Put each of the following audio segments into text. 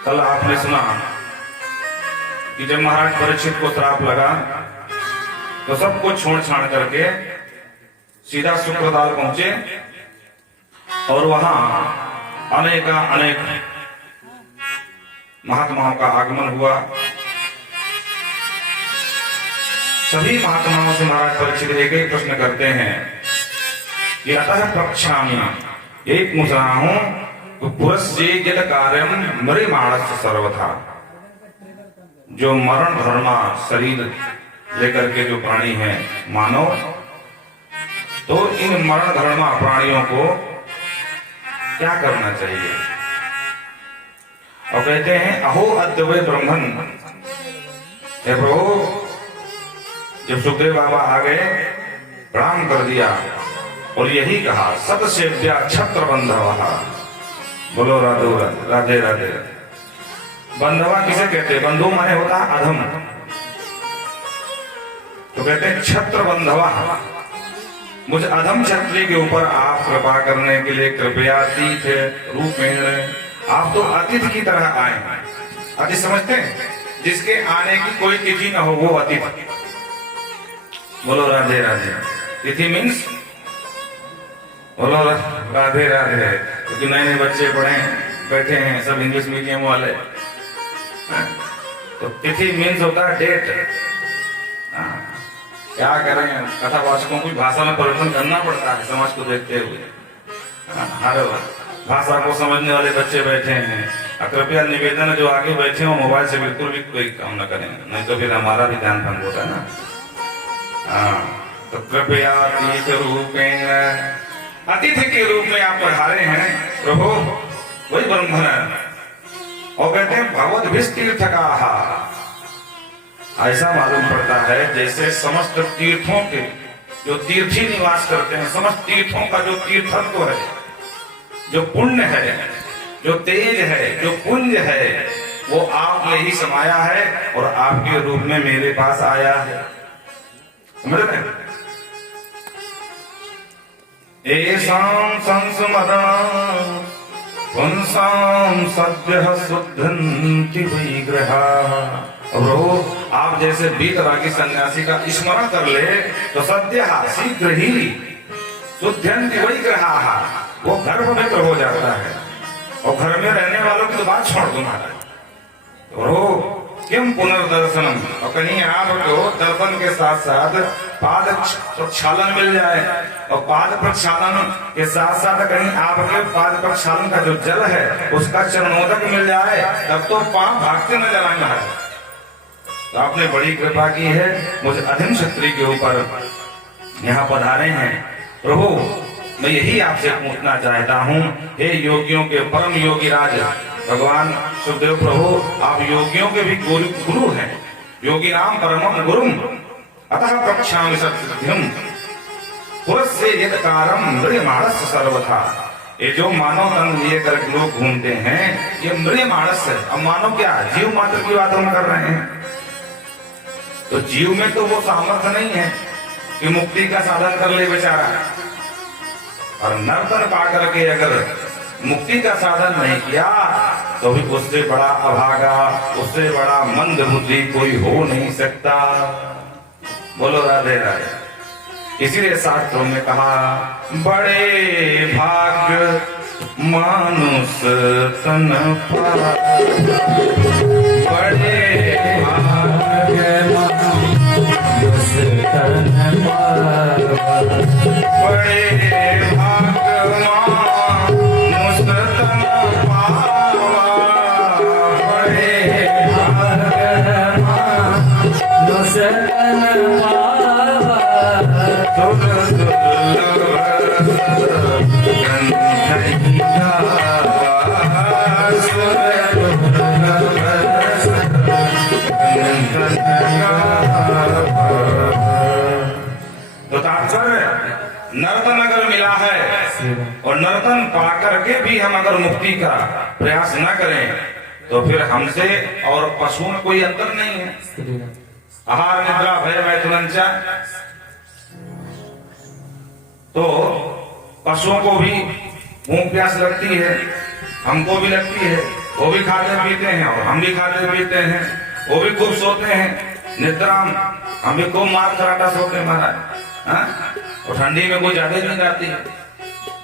कल आपने सुना कि जब महाराज परीक्षित को श्राप लगा तो सब कुछ छोड़ छाड़ करके सीधा शुक्रताल पहुंचे और वहां अनेक महात्माओं का आगमन हुआ। सभी महात्माओं से महाराज परीक्षित एक एक प्रश्न करते हैं कि अतः प्रक्षामि, एक पूछ रहा हूं, पुरस्य यद कार्यम मृमाणस्य सर्वथा, जो मरण धर्मा शरीर लेकर के जो प्राणी हैं मानव, तो इन मरण धर्मा प्राणियों को क्या करना चाहिए। और कहते हैं अहो अद्वै ब्रह्मन, हे प्रभु, जब सुखदेव बाबा आ गए प्रणाम कर दिया और यही कहा सतसेव्या छत्र बंधवा, बोलो राधे राधे। बंधवा किसे कहते हैं? बंधु माने होता अधम, तो कहते हैं छत्र बंधवा, मुझे अधम क्षत्रिय के ऊपर आप कृपा करने के लिए कृपयातीत रूपेण, आप तो अतिथि की तरह आए। अतिथि समझते हैं? जिसके आने की कोई तिथि न हो वो अतिथि। बोलो राधे राधे। तिथि मीन्स बोलो राधे राधे। क्योंकि नए नए बच्चे पढ़े बैठे हैं सब इंग्लिश मीडियम वाले, तो तिथि मीन्स होता है डेट। क्या करें, कथावाचकों की भाषा में परिवर्तन करना पड़ता है समाज को देखते हुए। हर भाषा को समझने वाले बच्चे बैठे हैं। कृपया निवेदन है जो आगे बैठे हो मोबाइल से बिल्कुल भी कोई काम न करें, नहीं तो फिर हमारा भी ध्यान भंग होता है ना। तो कृपया अतिथि रूपेण, अतिथि के रूप में आप पधारे हैं प्रभु, वही ब्रह्मण। और कहते हैं भगवत विस्तीर्थ का, ऐसा मालूम पड़ता है जैसे समस्त तीर्थों के जो तीर्थी निवास करते हैं, समस्त तीर्थों का जो तीर्थत्व है, जो पुण्य है, जो तेज है, जो पुंज है, वो आप में ही समाया है और आपके रूप में मेरे पास आया है। समझ रहे? एषां संस्मरणं पुंसां सद्यः शुद्धन्ति विग्रहाः। प्रभु, आप जैसे वीतरागी सन्यासी का स्मरण कर ले तो सद्यः शीघ्र ही शुद्धन्ति विग्रहाः, वो घर पवित्र हो जाता है। और घर में रहने वालों की तो बात छोड़ दो महाराज। प्रभु किम पुनर्दर्शनम, और कहीं आपको दर्शन के साथ साथ पाद प्रक्षालन मिल जाए, और पाद प्रक्षालन के साथ साथ कहीं आपके पाद प्रक्षालन का जो जल है उसका चरणोदक मिल जाए, तब तो पाप भागते न जलाएंगे है। तो आपने बड़ी कृपा की है, मुझे अधम क्षत्रिय के ऊपर यहाँ पधारे हैं। प्रभु, मैं यही आपसे पूछना चाहता हूँ, हे योगियों के परम योगी राज भगवान सुखदेव प्रभु, आप योगियों के भी गुरु हैं, योगी नाम परमम गुरुम, अतः प्रक्षामि सत्यम पुरस्य यद कारम मृयमाणस्य सर्वथा। ये जो मानव तन लिए कर लोग घूमते हैं, ये मृयमाणस है। अब मानव क्या, जीव मात्र की बात हम कर रहे हैं। तो जीव में तो वो सामर्थ्य नहीं है कि मुक्ति का साधन कर ले बेचारा, और नर्तन पा करके अगर मुक्ति का साधन नहीं किया तो भी उससे बड़ा अभागा, उससे बड़ा मंद बुद्धि कोई हो नहीं सकता। बोलो राधे राधे। इसीलिए शास्त्रों में कहा बड़े भाग्य मानुष तन पाए, बड़े भाग्य मानुष तन पाए, बड़े नर्तन अगर मिला है और नर्तन पाकर के भी हम अगर मुक्ति का प्रयास न करें तो फिर हमसे और पशुओं में कोई अंतर नहीं है। आहार निद्रा भय मैथुनंचा, तो पशुओं को भी भूख प्यास लगती है, हमको भी लगती है, वो भी खाते पीते हैं और हम भी खाते पीते हैं। वो भी खूब सोते हैं निद्राम, हम भी खूब मार कराटा सोते हैं महाराज। हाँ? और ठंडी में कोई ज्यादा नहीं जाती है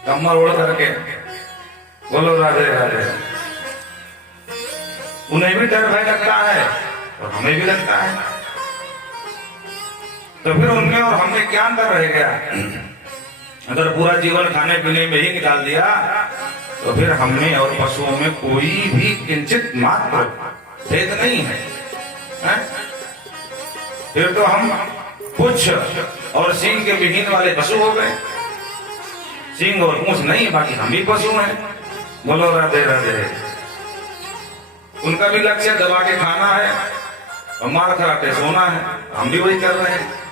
कमर ओढ़ करके। बोलो राधे राधे। उन्हें भी डर भय लगता है और हमें भी लगता है, तो फिर उनमें और हमें क्या अंतर रह गया? अगर पूरा जीवन खाने पीने में ही निकाल दिया तो फिर हमें और पशुओं में कोई भी किंचित मात्र भेद नहीं है? फिर तो हम पुच्छ और सींग के विहीन वाले पशु हो गए। सींग और पूंछ नहीं, बाकी हम भी पशु हैं। बोलो राधे राधे। उनका भी लक्ष्य दबा के खाना है और मार कराटे सोना है, हम भी वही कर रहे हैं।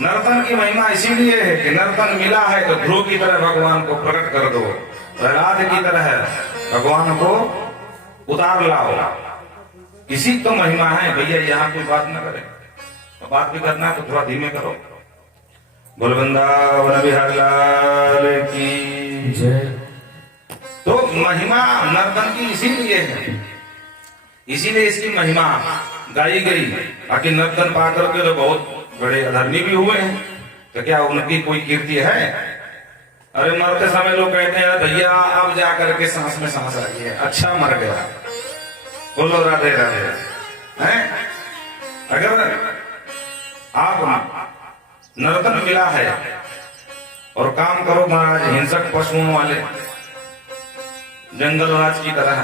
नर्तन की महिमा इसीलिए है कि नर्तन मिला है तो ध्रुव की तरह भगवान को प्रकट कर दो, प्रहलाद की तरह भगवान को उतार लाओ। इसी तो महिमा है भैया। यहाँ कोई बात न करे, तो बात भी करना है तो थोड़ा धीमे करो। बोल वृंदावन बिहारी लाल की जय। तो महिमा नर्तन की इसीलिए है, इसीलिए इसकी महिमा गाई गई। बाकी नर्तन पा करके तो बहुत बड़े अधर्मी भी हुए हैं, तो क्या उनकी कोई कीर्ति है? अरे मरते समय लोग कहते हैं भैया अब जा करके सांस में सांस आई है, अच्छा मर गया। बोलो राधे राधे। हैं? अगर आप नर्तन मिला है और काम करो महाराज हिंसक पशुओं वाले जंगल राज की तरह।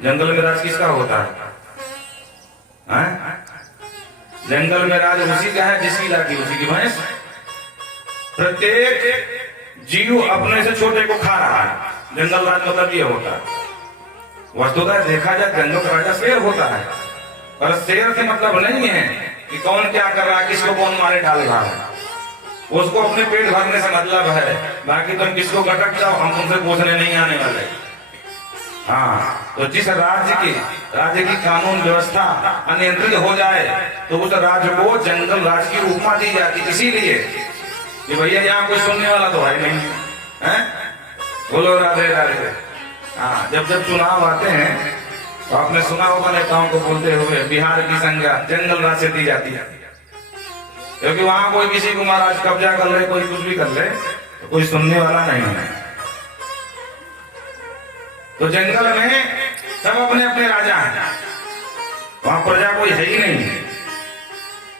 जंगल में राज किसका होता है? जंगल में राज उसी का है जिसकी लाठी उसी की भैंस। प्रत्येक जीव अपने से छोटे को खा रहा है। जंगल राज मतलब ये होता है। वस्तुतः देखा जाए जंगल का राजा शेर होता है, पर शेर से मतलब नहीं है कि कौन क्या कर रहा है, किसको कौन मारे डाल रहा है। उसको अपने पेट भरने से मतलब है, बाकी तुम किसको गटक जाओ हम तुमसे पूछने नहीं आने वाले। हाँ, तो जिस राज्य की कानून व्यवस्था अनियंत्रित हो जाए तो उस राज्य को जंगल राज की उपमा दी जाती, इसीलिए कि भैया यहाँ कोई सुनने वाला तो है नहीं है। बोलो राधे राधे। हाँ, जब जब चुनाव आते हैं तो आपने सुना होगा नेताओं को बोलते हुए बिहार की संज्ञा जंगल राज से दी जाती है, क्योंकि वहां कोई किसी को महाराज कब्जा कर ले, कोई कुछ भी कर ले तो कोई सुनने वाला नहीं है। तो जंगल में सब अपने अपने राजा हैं, वहां प्रजा कोई है ही नहीं।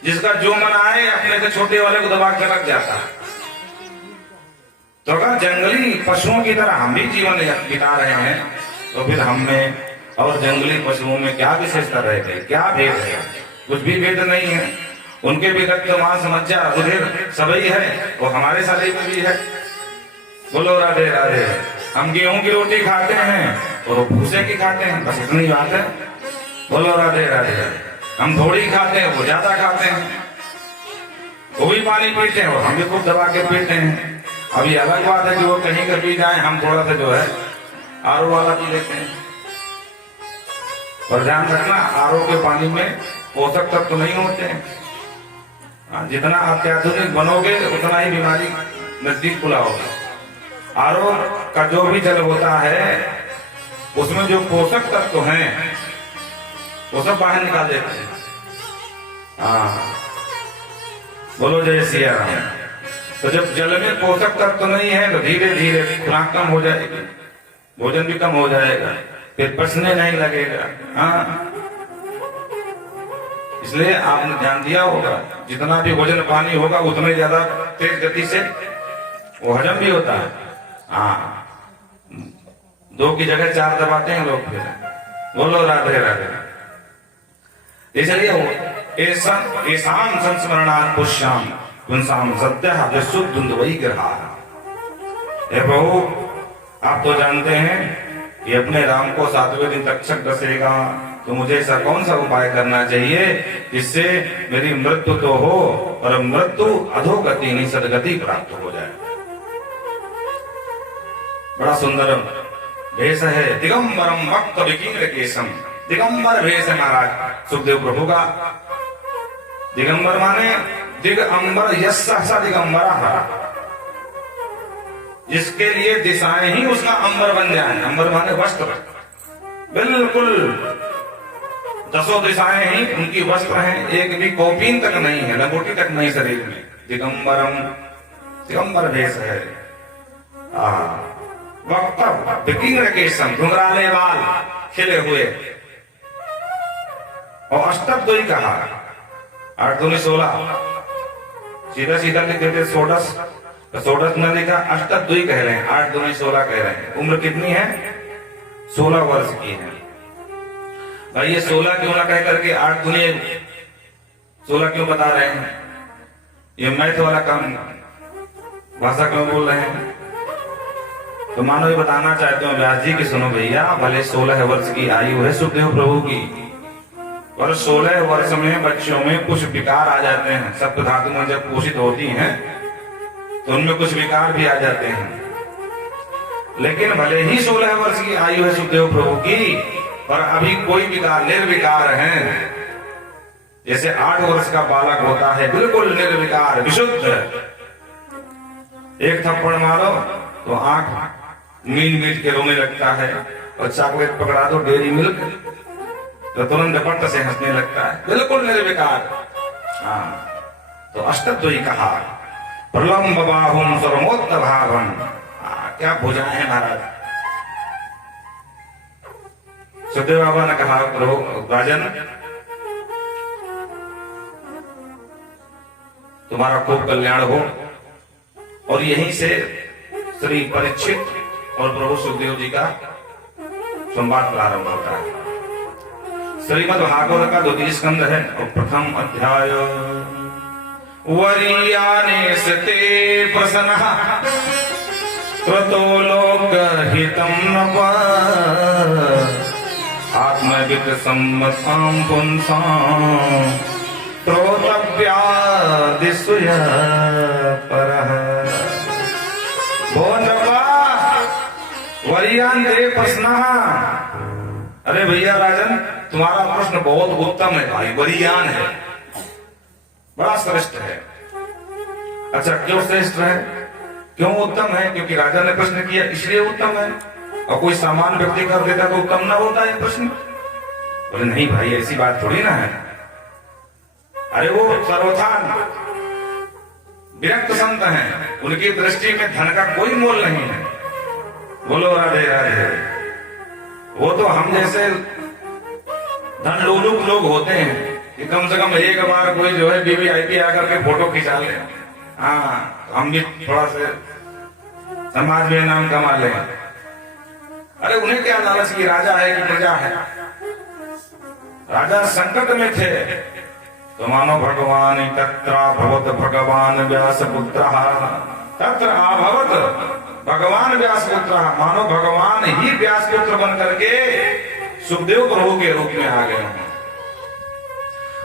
जिसका जो मन आए अपने से छोटे वाले को दबा के रख जाता है। तो अगर जंगली पशुओं की तरह हम भी जीवन बिता रहे हैं तो फिर हम में और जंगली पशुओं में क्या विशेषता रह गई? क्या भेद है? कुछ भी भेद नहीं है। उनके भी रक्त मांस मज्जा रुधिर सभी है, वो हमारे शरीर में भी है। बोलो राधे राधे। हम गेहूं की रोटी खाते हैं और वो भूसे की खाते हैं, बस इतनी बात है। बोलो राधे राधे। हम थोड़ी खाते हैं, वो ज्यादा खाते हैं। वो भी पानी पीते हैं और हम भी खूब दबा के पीते हैं। अभी अलग बात है कि वो कहीं कर भी जाए, हम थोड़ा सा जो है आरओ वाला पी लेते हैं। और ध्यान रखना आरओ के पानी में पोषक तत्व तो नहीं होते हैं। जितना अत्याधुनिक बनोगे उतना ही बीमारी नजदीक खुला होगा। आरओ का जो भी जल होता है उसमें जो पोषक तत्व हैं वो सब बाहर निकाल देते हैं। हाँ, बोलो जय सिया राम। तो जब जल में पोषक तत्व नहीं है तो धीरे धीरे खुराक कम हो जाएगी, भोजन भी कम हो जाएगा, फिर पचने नहीं लगेगा। हाँ, इसलिए आपने ध्यान दिया होगा जितना भी भोजन पानी होगा उतना ज्यादा तेज गति से वो हजम भी होता है। हाँ, 2 की जगह 4 दबाते हैं लोग फिर। बोलो राधे राधे। इसलिए ऐसाम संस्मरणात् पुष्याम पुंसाम सत्यः विशुद्ध वही ग्रहा। हे प्रभु, आप तो जानते हैं कि अपने राम को 7वें दिन तक्षक डसेगा, तो मुझे ऐसा कौन सा उपाय करना चाहिए जिससे मेरी मृत्यु तो हो और मृत्यु अधोगति नहीं सदगति प्राप्त हो जाए। बड़ा सुंदर भेष है। दिगंबरम भक्त विकीर्ण केशम। दिगंबर भेष है महाराज सुखदेव प्रभु का। दिगंबर माने दिगंबर यस्सा दिगंबरा। जिसके लिए दिशाएं ही उसका अंबर बन जाए। अंबर माने वस्त्र, बिल्कुल 10 दिशाएं ही उनकी वस्त्र हैं, एक भी कौपीन तक नहीं है, लंगोटी तक नहीं शरीर में। दिगंबरम, दिगंबर भेष है। वक्तव्य विकीर्ण केशम, घुंघराले बाल खिले हुए। और अष्टद्वयी कहा, 8 दूनी 16, सीधा सीधा लिख देते षोडश, तो षोडश न लिखा, अष्टद्वयी कह रहे हैं, 8 दूनी 16 कह रहे हैं। उम्र कितनी है? 16 वर्ष की है। भाई ये 16 क्यों ना कह करके 8 दूनी 16 क्यों बता रहे हैं? ये मैथ वाला काम भाषा क्यों बोल रहे हैं? तो मानो ये बताना चाहते हो व्यास जी की, सुनो भैया, भले 16 वर्ष की आयु है सुखदेव प्रभु की, और 16 वर्ष में बच्चों में कुछ विकार आ जाते हैं। सप्त धातु में जब पोषित होती हैं तो उनमें कुछ विकार भी आ जाते हैं। लेकिन भले ही 16 वर्ष की आयु है सुखदेव प्रभु की, पर अभी कोई विकार, निर्विकार हैं। जैसे 8 वर्ष का बालक होता है, बिल्कुल निर्विकार विशुद्ध। एक थप्पड़ मारो तो आंख मीट मीट के रोने लगता है, और चॉकलेट पकड़ा दो डेयरी मिल्क तो तुरंत झपट से हंसने लगता है, बिल्कुल निर्विकार। हाँ, तो अष्टद्वयी कहा, प्रलम्ब बाहुम सर्वोत्त भागम। क्या भुजाएं हैं महाराज। सुखदेव बाबा ने कहा, प्रभु राजन तुम्हारा खूब कल्याण हो। और यहीं से श्री परीक्षित और प्रभु सुखदेव जी का संवाद प्रारंभ होता है। श्रीमद् भागवत का 2 स्कंद है और प्रथम अध्याय। वरीयाने सते प्रसन्नः क्रतो लोकहितं नप आत्मवित् सम्मतां पुंसां त्रोतव्यादिसूय परः। वरीयान दे प्रश्नः। अरे भैया राजन, तुम्हारा प्रश्न बहुत उत्तम है भाई, वरीयान है, बड़ा श्रेष्ठ है। अच्छा, क्यों श्रेष्ठ है, क्यों उत्तम है? क्योंकि राजा ने प्रश्न किया इसलिए उत्तम है, और कोई सामान्य व्यक्ति कर देता तो उत्तम ना होता है प्रश्न। बोले नहीं भाई, ऐसी बात थोड़ी ना है। अरे वो सर्वथा विरक्त संत हैं, उनकी दृष्टि में धन का कोई मोल नहीं है। बोलो राधे राधे। वो तो हम जैसे धन लोलुप लोग होते हैं कि कम से कम एक बार कोई जो है वीवीआईपी आकर के फोटो खिंचा ले, हाँ हम भी थोड़ा से समाज में नाम कमा लें। अरे उन्हें क्या लालच की राजा है कि प्रजा है? राजा संकट में थे तो मानो भगवान तत्र भवत भगवान व्यास पुत्र, तत्र अभवत भगवान व्यास पुत्र, मानो भगवान ही व्यास पुत्र बन करके सुखदेव प्रभु के रूप में आ गए।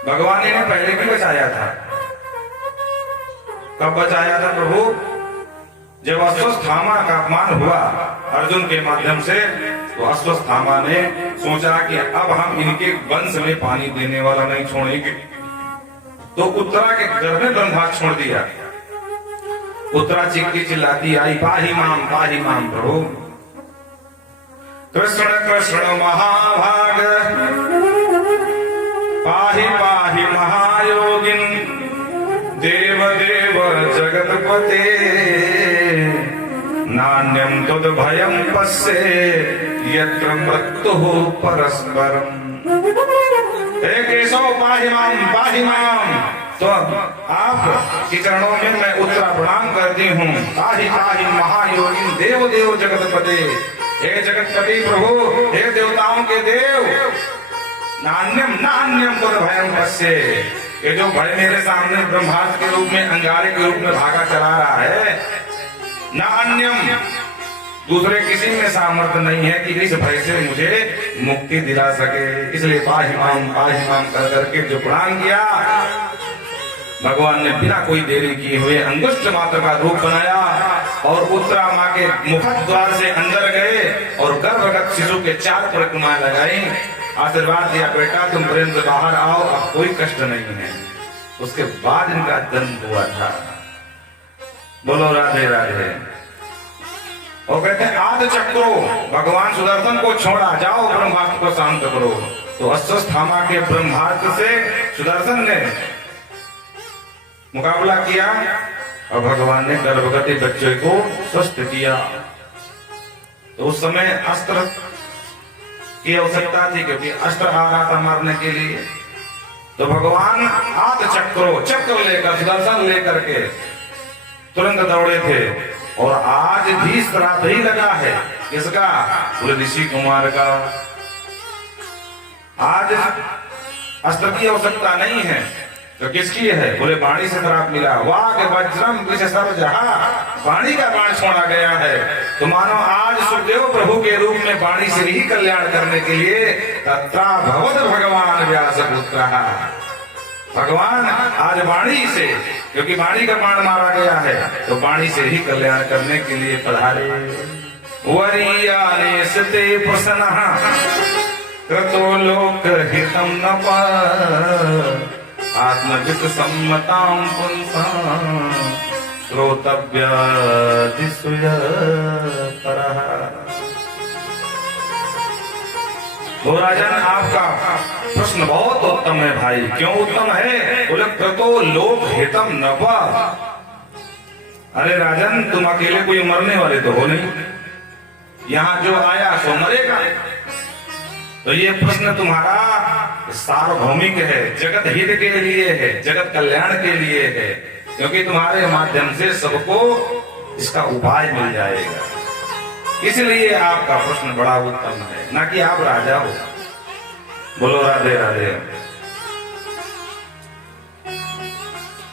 भगवान ने पहले भी बचाया था। कब बचाया था प्रभु? जब अश्वत्थामा का अपमान हुआ अर्जुन के माध्यम से, तो अश्वत्थामा ने सोचा कि अब हम इनके वंश में पानी देने वाला नहीं छोड़ेंगे, तो उत्तरा के घर में ब्रह्मा छोड़ दिया। उत्तरा चिक्की चिल्लाती आई, पाही माम प्रभु। कृष्ण कृष्ण महाभाग पाही पाही महायोगिन, देव देव जगतपते, नान्यम तुद भयम पश्ये यत्र मृत्युः परस्परम। हे केशव पाही माम। तो आप के चरणों में मैं उत्तरा प्रणाम करती हूँ। पाही पाही महायोगिन, देव देव जगतपते, हे जगतपति प्रभु, हे देवताओं के देव। नान्यम तुद भयम पश्ये, ये जो भय मेरे सामने ब्रह्मास्त्र के रूप में, अंगारे के रूप में भागा चला रहा है, नान्यम दूसरे किसी में सामर्थ्य नहीं है कि इस भय से मुझे मुक्ति दिला सके। इसलिए पाही माम कर करके जो प्रणाम किया, भगवान ने बिना कोई देरी किए हुए अंगुष्ठ मात्र का रूप बनाया और उत्तरा माँ के मुख द्वार से अंदर गए और गर्भगत शिशु के 4 परिक्रमाएं लगाई। आशीर्वाद दिया, बेटा तुम प्रेम से बाहर आओ, अब कोई कष्ट नहीं है। उसके बाद इनका जन्म हुआ था। बोलो राधे राधे। और कहते हैं आद चक्रो, भगवान सुदर्शन को छोड़ा, जाओ ब्रह्मास्त्र को शांत करो। तो अश्वत्थामा के ब्रह्मास्त्र से सुदर्शन ने मुकाबला किया और भगवान ने गर्भवती बच्चे को स्वस्थ किया। तो उस समय अस्त्र की आवश्यकता थी, क्योंकि अस्त्र आ रहा था मारने के लिए। तो भगवान आद चक्रो, चक्र लेकर, सुदर्शन लेकर के तुरंत दौड़े थे। और आज भी श्राद्ध ही लगा है, किसका? बोले ऋषि कुमार का। आज अस्त्र की आवश्यकता नहीं है, तो किसकी है? बोले वाणी से श्राप मिला। वाग वज्रम विशेषर जहा, वाणी का बाण छोड़ा गया है। तो मानो आज सुखदेव प्रभु के रूप में वाणी से ही कल्याण करने के लिए तत्रा भगवत भगवान व्यास पुत्र, भगवान आज वाणी से, क्योंकि वाणी का बाण मारा गया है, तो वाणी से ही कल्याण करने के लिए पधारे। वरीयाने सते प्रसन्नः कृतो लोक हितम न आत्मजित सम्मतां पुंसां श्रोतव्य दिसुय परः। तो राजन, आपका प्रश्न बहुत उत्तम है भाई। क्यों उत्तम है? बोले कृतो लोक हितम न वा। अरे राजन, तुम अकेले कोई मरने वाले तो हो नहीं, यहाँ जो आया सो मरेगा। तो ये प्रश्न तुम्हारा सार्वभौमिक है, जगत हित के लिए है, जगत कल्याण के लिए है, क्योंकि तुम्हारे माध्यम से सबको इसका उपाय मिल जाएगा। इसलिए आपका प्रश्न बड़ा उत्तम है, ना कि आप राजा हो। बोलो राधे राधे।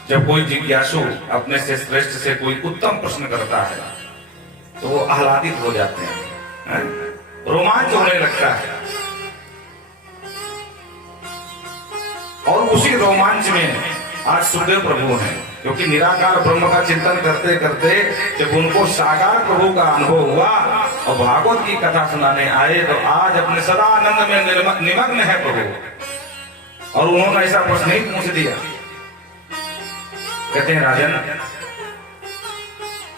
जब कोई जिज्ञासु अपने से श्रेष्ठ से कोई उत्तम प्रश्न करता है तो वो आह्लादित हो जाते हैं, रोमांच होने लगता है। और उसी रोमांच में आज सुखदेव प्रभु हैं, क्योंकि निराकार ब्रह्म का चिंतन करते करते जब उनको साकार प्रभु का अनुभव हुआ और भागवत की कथा सुनाने आए, तो आज अपने सदा आनंद में निमग्न है प्रभु। और उन्होंने ऐसा प्रश्न नहीं पूछ दिया। कहते हैं राजन,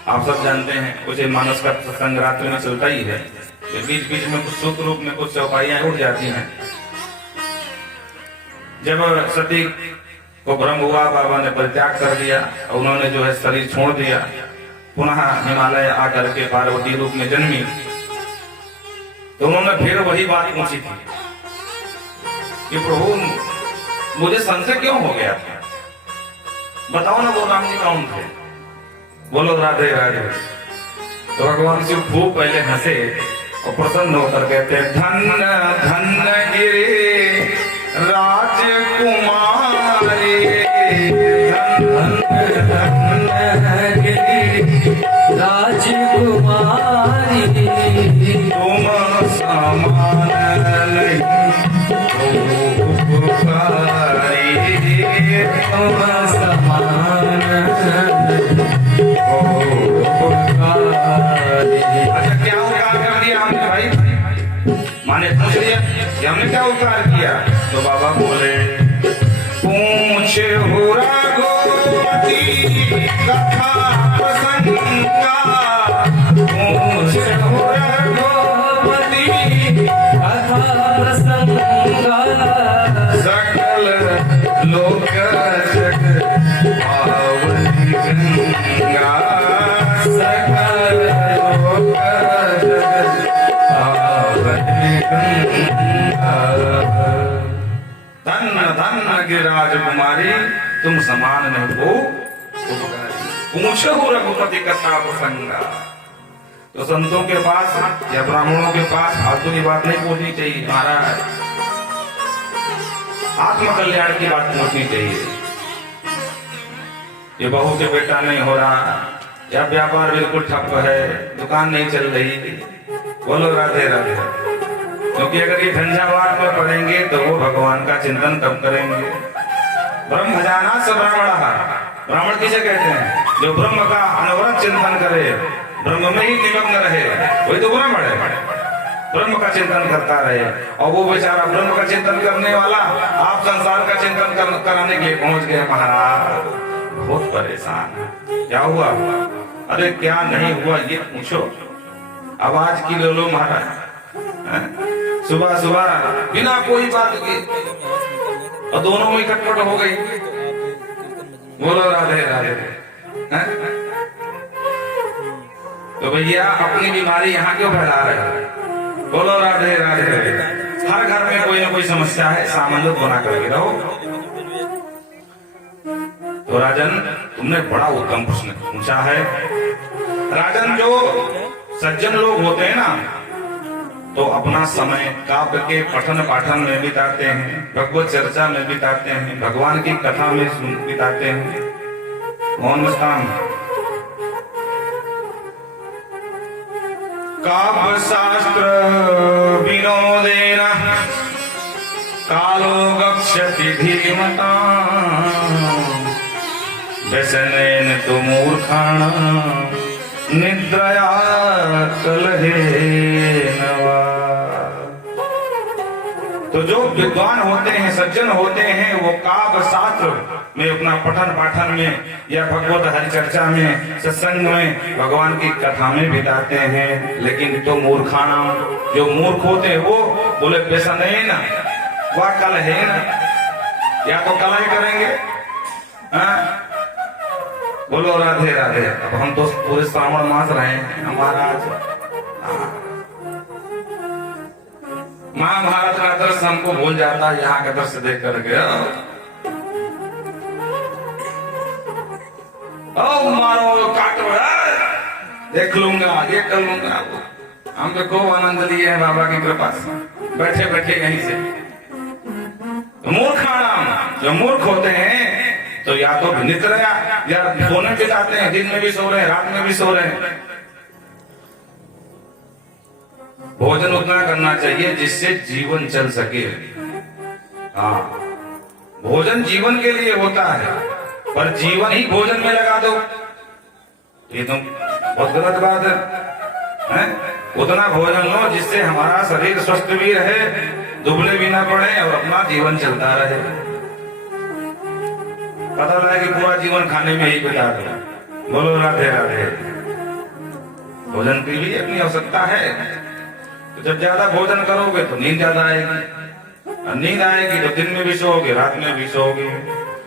आप सब जानते हैं कुछ मानस का सत्संग रात्रि में चलता ही है, बीच बीच में कुछ सूत्र रूप में कुछ चौपाइयां उठ जाती हैं। जब सती को भ्रम हुआ, बाबा ने परित्याग कर दिया और उन्होंने जो है शरीर छोड़ दिया, पुनः हिमालय आकर के पार्वती रूप में जन्मी, तो उन्होंने फिर वही बात पूछी थी कि प्रभु मुझे संशय क्यों हो गया था, बताओ ना वो राम जी कौन थे। बोलो राधे राधे। तो भगवान शिव खूब पहले हंसे और प्रसन्न होकर कहते हैं, धन्य धन्य गिरे राजकुमारी, धन्य धन्य गिरे राजकुमारी, तुम समान नहीं उपकारी, तुम समान उपकारी। अच्छा, क्या उपकार कर दिया हमने भाई? माने पूछ लिया कि हमने क्या उपकार किया? तो बाबा बोले, पूछ हो रघुपति कथा प्रसंगा, पूछ हो रघुपति कथा प्रसंगा, सकल लोक जग पावनी गंगा, सकल लोक जग पावनी गंगा। धन्य धन्य गिरिराज कुमारी, तुम समान नहीं हो उपकारी, पूछो रघुपति कथा प्रसंगा। तो संतों के पास या ब्राह्मणों के पास फालतू की बात नहीं बोलनी चाहिए महाराज, आत्म कल्याण की बात बोलनी चाहिए। ये बहू के बेटा नहीं हो रहा, या व्यापार बिल्कुल ठप है, दुकान नहीं चल रही, बोलो राधे राधे। क्योंकि अगर ये झंझावात में पड़ेंगे तो वो भगवान का चिंतन कब करेंगे? ब्रह्म जाना स ब्राह्मण, ब्राह्मण किसे कहते हैं? जो ब्रह्म का अनवरत चिंतन करे, ब्रह्म में ही निमग्न रहे, वही तो ब्राह्मण है। ब्रह्म का चिंतन करता रहे, और वो बेचारा ब्रह्म का चिंतन करने वाला आप संसार का चिंतन कराने के लिए पहुंच गए महाराज, बहुत परेशान है। क्या हुआ? अरे क्या नहीं हुआ ये पूछो। आवाज की ले लो महाराज, सुबह सुबह बिना कोई बात के, और दोनों में खटपट हो गई। बोलो राधे राधे। तो भैया अपनी बीमारी यहाँ क्यों फैला रहे हो? बोलो राधे राधे। हर घर में कोई ना कोई समस्या है, सामान्य बना करके रहो। तो राजन, तुमने बड़ा उत्तम प्रश्न पूछा है। राजन, जो सज्जन लोग होते हैं ना, तो अपना समय काव्य के पठन पाठन में बिताते हैं, भगवत चर्चा में बिताते हैं, भगवान की कथा में बिताते हैं। मौन स्थान काव्य शास्त्र विनोदेन कालो गच्छति धीमता व्यसनेन तु मूर्खाणां निद्रया कलहेन वा। तो जो विद्वान होते हैं, सज्जन होते हैं, वो काव्य शास्त्र में अपना पठन पाठन में या भगवत हरि चर्चा में, सत्संग में, भगवान की कथा में बिताते हैं। लेकिन तो मूर्खाना, जो मूर्ख होते हैं वो बोले व्यसनेन वा कलहेन, या तो कलह करेंगे। बोलो राधे राधे। अब हम तो पूरे श्रावण मास रहे हैं, हमारा आज महाभारत का दृश्य हमको भूल जाता है, यहाँ का दृश्य देख करके ओ मारो काटो, देख लूंगा, ये कर लूंगा। हम तो खूब आनंद लिए हैं बाबा की कृपा से, बैठे बैठे यहीं से। मूर्खाणाम, जो मूर्ख होते हैं तो या तो निद्रया, या सोने बिताते हैं, दिन में भी सो रहे हैं, रात में भी सो रहे हैं। भोजन उतना करना चाहिए जिससे जीवन चल सके। हाँ, भोजन जीवन के लिए होता है, पर जीवन ही भोजन में लगा दो, ये तो बहुत गलत बात है। उतना भोजन लो जिससे हमारा शरीर स्वस्थ भी रहे, दुबले भी ना पड़े और अपना जीवन चलता रहे। पता लगा कि पूरा जीवन खाने में ही बिता दिया। बोलो राधे राधे। भोजन की भी अपनी आवश्यकता है। तो जब ज्यादा भोजन करोगे तो नींद ज्यादा आएगी, नींद आएगी तो दिन में भी सोओगे, रात में भी सोओगे।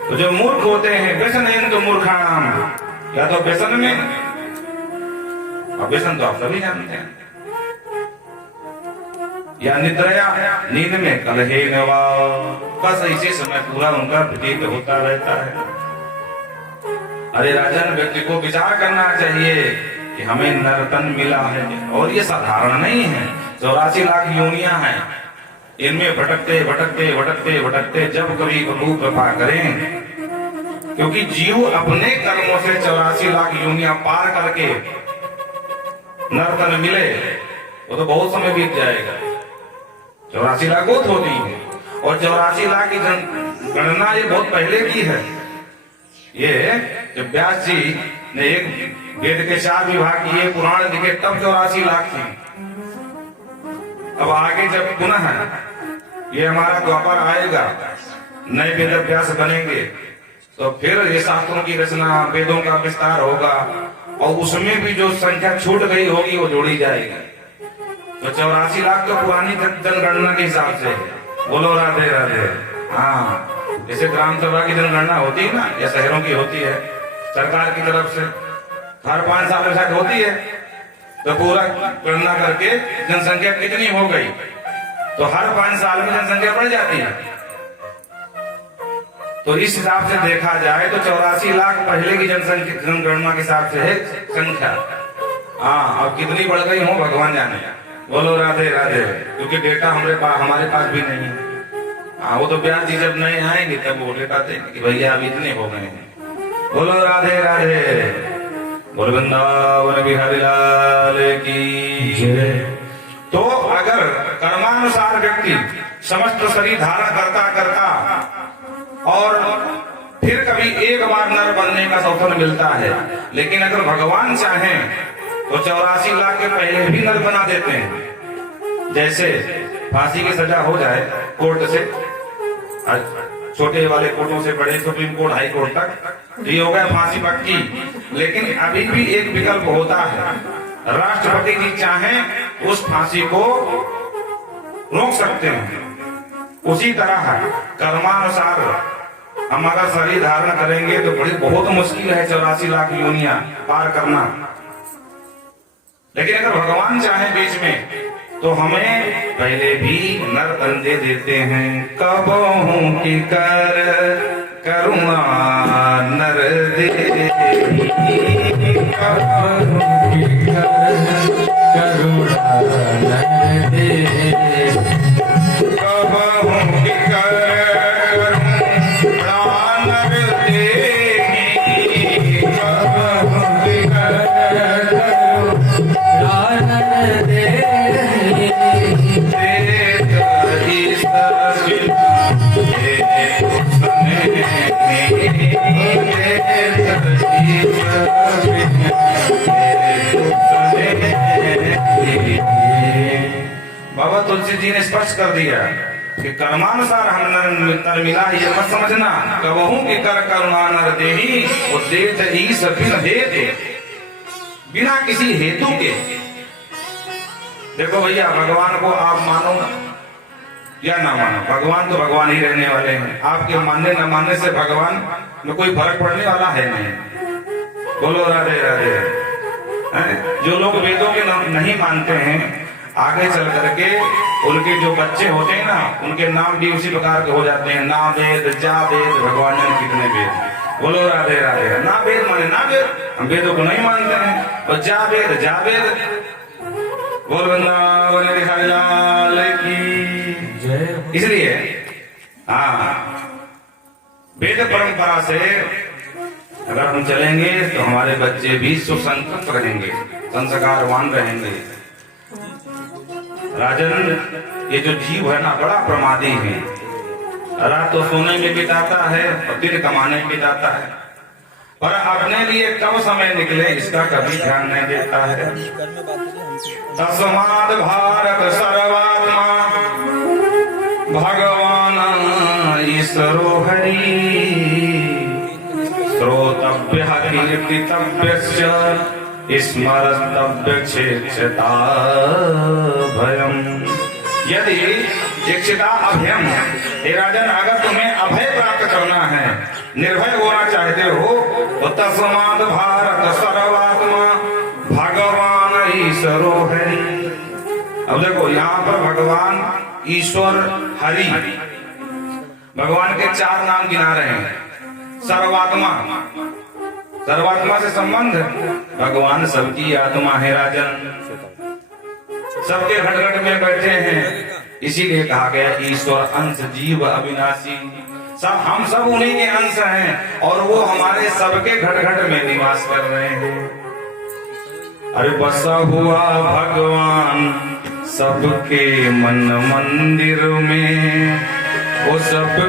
तो जो मूर्ख होते हैं, व्यसन तो मूर्खाणाम, या तो व्यसन में, और व्यसन तो आप सभी जानते हैं, या निद्रया, नींद में, कलहेन वा, बस इसी समय पूरा उनका व्यतीत होता रहता है। अरे राजन, व्यक्ति को विचार करना चाहिए कि हमें नर्तन मिला है, और ये साधारण नहीं है। 84 लाख योनियां हैं, इनमें भटकते भटकते भटकते भटकते जब कभी प्रभु कृपा करें, क्योंकि जीव अपने कर्मों से 84 लाख योनियां पार करके नर्तन मिले, वो तो बहुत समय बीत जाएगा। 84 लाख बहुत होती है, और 84 लाख की गणना ये बहुत पहले की है। ये जब व्यास जी ने एक वेद के 4 विभाग किए, पुराण लिखे, तब 84 लाख थी। अब आगे जब पुनः ये हमारा द्वापर आएगा, नए वेद अभ्यास बनेंगे, तो फिर ये शास्त्रों की रचना, वेदों का विस्तार होगा, और उसमें भी जो संख्या छूट गई होगी वो जोड़ी जाएगी। तो 84 लाख तो पुरानी जनगणना के हिसाब से। बोलो राधे राधे। हाँ, जैसे ग्राम सभा की जनगणना होती है ना, या शहरों की होती है सरकार की तरफ से, हर 5 साल में होती है, तो पूरा गणना करके जनसंख्या कितनी हो गई, तो हर 5 साल में जनसंख्या बढ़ जाती है। तो इस हिसाब से देखा जाए तो 84 लाख पहले की जनगणना के हिसाब से है संख्या। हाँ, अब कितनी बढ़ गई हो भगवान जाने। बोलो राधे राधे। क्योंकि डेटा हमारे पास भी नहीं है। हाँ, वो तो ब्याज जी जब नहीं आएंगे तब वो डेटा देंगे कि भैया अब इतने हो गए हैं। बोलो राधे राधे। बोल वृंदावन बिहारी लाल की जय। तो अगर कर्मानुसार व्यक्ति समस्त शरीर धारण करता करता और फिर कभी एक बार नर बनने का अवसर मिलता है, लेकिन अगर भगवान चाहें तो 84 लाख के पहले भी नर बना देते हैं। जैसे फांसी की सजा हो जाए कोर्ट से, छोटे वाले कोर्टों से बड़े सुप्रीम कोर्ट, हाई कोर्ट तक, ये हो गया फांसी पक्की। लेकिन अभी भी एक विकल्प होता है, राष्ट्रपति जी चाहें उस फांसी को रोक सकते हैं। उसी तरह कर्मानुसार हमारा शरीर धारण करेंगे तो बड़ी बहुत मुश्किल है 84 लाख योनियां पार करना। लेकिन अगर भगवान चाहे बीच में तो हमें पहले भी नर तन दे देते हैं। कबहू की कर करुणा नर दे, कबहू की कर करुणा नर दे, कबहू की कर करुणा नर दे, कबहू की कर करुणा नर दे। बाबा तुलसी जी ने स्पष्ट कर दिया कि कर्मानुसार हम नर मिला, ये मत समझना कबहू की कर करुणा नर देही, वो देत ईस बिन हेतु, बिना किसी हेतु के। देखो भैया, भगवान को आप मानो या ना मानो, भगवान तो भगवान ही रहने वाले हैं। आपके मानने न मानने से भगवान में कोई फर्क पड़ने वाला है नहीं। बोलो राधे राधे। जो लोग वेदों के नहीं मानते हैं, आगे चल करके उनके जो बच्चे होते हैं ना, उनके नाम भी उसी प्रकार के हो जाते हैं। ना वेद जा वेद, भगवान ने कितने वेद। बोलो राधे राधे। ना वेद माने ना वेद, हम वेदों को नहीं मानते हैं। और जा वेद जा वेद। बोल वृंदावन बिहारी की जय। इसलिए वेद परंपरा से अगर हम चलेंगे तो हमारे बच्चे भी सुसंस्कृत रहेंगे, संस्कारवान रहेंगे। राजन, ये जो जीव है ना, बड़ा प्रमादी है। रात तो सोने में बिताता है और दिन कमाने में बिताता है, पर अपने लिए कब समय निकले इसका कभी ध्यान नहीं देता है। तस्माद् भारत सर्वात्मा भगवान ईश्वरो हरि, श्रोतव्य कीर्तितव्यश्च स्मर्तव्य क्षेत्रता भयम। यदि इच्छिता अभयम, हे राजन, अगर तुम्हें अभय प्राप्त करना है, निर्भय होना चाहते हो, तो तस्माद् भारत सर्वात्मा भगवान ईश्वरो हरि। अब देखो यहाँ पर भगवान ईश्वर हरि, भगवान के 4 नाम गिना रहे हैं। सर्वात्मा, सर्वात्मा से संबंध, भगवान सबकी आत्मा है राजन, सबके घट घट में बैठे हैं। इसीलिए कहा गया ईश्वर अंश जीव अविनाशी, सब हम सब उन्हीं के अंश हैं और वो हमारे सबके घट घट में निवास कर रहे हैं। अरे बसा हुआ भगवान सबके मन मंदिर में, वो सब